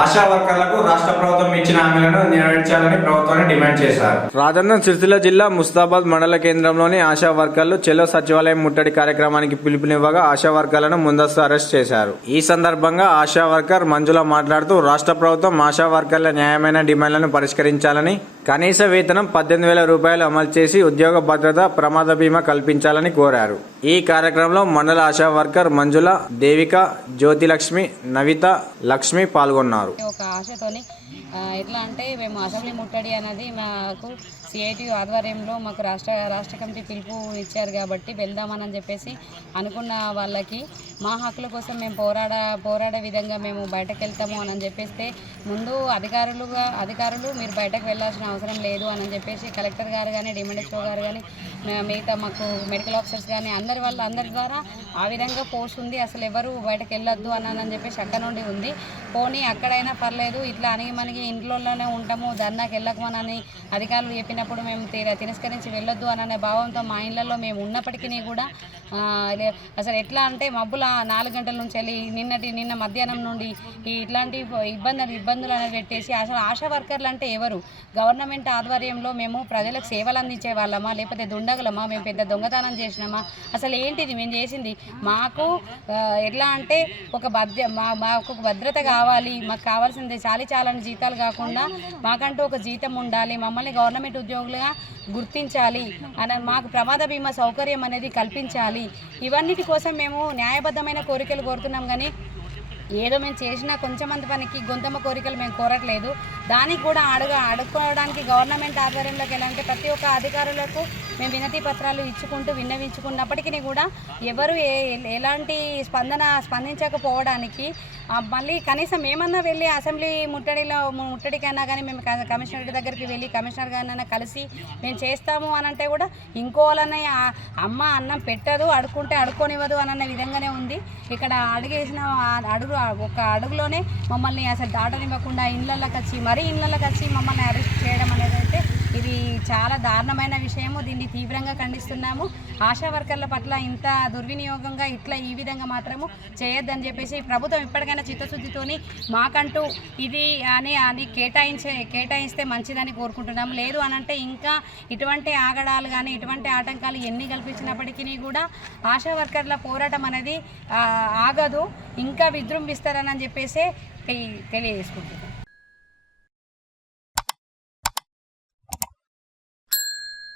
ఆశా వర్కర్లకు రాష్ట్ర ప్రభుత్వం ఇచ్చిన హామీలను నెరవేర్చాలని ప్రభుత్వాన్ని డిమాండ్ చేశారు. రాజన్న సిరిసిల్ల జిల్లా ముస్తాబాద్ మండల కేంద్రంలోని ఆశా వర్కర్లు చెలో సచివాలయం ముట్టడి కార్యక్రమానికి పిలుపునివ్వగా ఆశా వర్కర్లను ముందస్తు అరెస్ట్ చేశారు. ఈ సందర్భంగా ఆశా వర్కర్ మంజుల మాట్లాడుతూ రాష్ట్ర ప్రభుత్వం ఆశా వర్కర్ల న్యాయమైన డిమాండ్లను పరిష్కరించాలని, కనీస వేతనం 18,000 రూపాయలు అమలు చేసి ఉద్యోగ భద్రత, ప్రమాద బీమా కల్పించాలని కోరారు. ఈ కార్యక్రమంలో మండల ఆశా వర్కర్ మంజుల, దేవిక, జ్యోతిలక్ష్మి, నవిత, లక్ష్మి పాల్గొన్నారు. ఒక ఆశతోని ఎట్లా అంటే మేము అసెంబ్లీ ముట్టడి అనేది మాకు సిఐటి ఆధ్వర్యంలో మాకు రాష్ట్ర కమిటీ పిలుపు ఇచ్చారు కాబట్టి వెళ్దామని చెప్పేసి అనుకున్న వాళ్ళకి మా హక్కుల కోసం మేము పోరాడే విధంగా మేము బయటకు వెళ్తాము అని చెప్పేస్తే ముందు అధికారులు మీరు బయటకు వెళ్ళాల్సిన అవసరం లేదు అని చెప్పేసి కలెక్టర్ గారు కానీ, డిఎంఎన్హెచ్ఓ గారు కానీ, మిగతా మాకు మెడికల్ ఆఫీసర్స్ కానీ అందరి ద్వారా ఆ విధంగా పోస్ట్ ఉంది. అసలు ఎవరు బయటకు వెళ్ళొద్దు అని చెప్పేసి అక్కడ నుండి ఉంది. పోనీ అక్కడైనా పర్లేదు, ఇట్లా అనిగి మనకి ఇంట్లోనే ఉంటాము, ధర్నాకి వెళ్ళకమని అధికారులు చెప్పినప్పుడు మేము తిరస్కరించి వెళ్ళొద్దు అనే భావంతో మా ఇళ్లలో మేము ఉన్నప్పటికీ కూడా అసలు ఎట్లా అంటే మబ్బుల 4 గంటల నుంచి వెళ్ళి నిన్న మధ్యాహ్నం నుండి ఇట్లాంటి ఇబ్బందులు అనేది పెట్టేసి అసలు ఆశా వర్కర్లు అంటే ఎవరు? గవర్నమెంట్ ఆధ్వర్యంలో మేము ప్రజలకు సేవలు అందించే వాళ్ళమా, లేకపోతే దుండగులమా, మేము పెద్ద దొంగతనం చేసినామా? అసలు ఏంటిది మేము చేసింది? మాకు ఎట్లా అంటే మాకు భద్రత కావాలి, మాకు కావాల్సింది చాలని జీతాలు కాకుండా మాకంటూ ఒక జీతం ఉండాలి, మమ్మల్ని గవర్నమెంట్ ఉద్యోగులుగా గుర్తించాలి అని, మాకు ప్రమాద బీమా సౌకర్యం అనేది కల్పించాలి. ఇవన్నిటి కోసం మేము న్యాయబద్ధమైన కోరికలు కోరుతున్నాం కానీ ఏదో మేము చేసిన కొంచెమంది పనికి గొంతమ్మ కోరికలు మేము కోరట్లేదు. దానికి కూడా అడుక్కోవడానికి గవర్నమెంట్ ఆధ్వర్యంలోకి వెళ్ళాలంటే ప్రతి ఒక్క అధికారులకు మేము వినతి పత్రాలు విన్నవించుకున్నప్పటికీ కూడా ఎవరు ఎలాంటి స్పందించకపోవడానికి మళ్ళీ కనీసం ఏమన్నా వెళ్ళి అసెంబ్లీ ముట్టడికైనా కానీ మేము కమిషనర్ దగ్గరికి వెళ్ళి కమిషనర్ గారినైనా కలిసి మేము చేస్తాము అని అంటే కూడా ఇంకోవాలనే అమ్మ అన్నం పెట్టదు, అడుక్కుంటే అడుక్కోనివ్వదు అన్న విధంగానే ఉంది. ఇక్కడ అడుగేసిన ఒక అడుగులోనే మమ్మల్ని అసలు దాటనివ్వకుండా ఇళ్ళకి వచ్చి మమ్మల్ని అరెస్ట్ చేయడం అనేది అయితే ఇది చాలా దారుణమైన విషయము. దీన్ని తీవ్రంగా ఖండిస్తున్నాము. ఆశా వర్కర్ల పట్ల ఇంత దుర్వినియోగంగా ఈ విధంగా మాత్రము చేయొద్దని చెప్పేసి ప్రభుత్వం ఇప్పటికైనా చిత్తశుద్ధితోని మాకంటూ ఇది అని కేటాయిస్తే మంచిదని కోరుకుంటున్నాము. లేదు అనంటే ఇంకా ఇటువంటి ఆగడాలు కానీ ఇటువంటి ఆటంకాలు ఎన్ని కల్పించినప్పటికీ కూడా ఆశా వర్కర్ల పోరాటం అనేది ఆగదు, ఇంకా విజృంభిస్తారని చెప్పేసి తెలియజేసుకుంటున్నాం.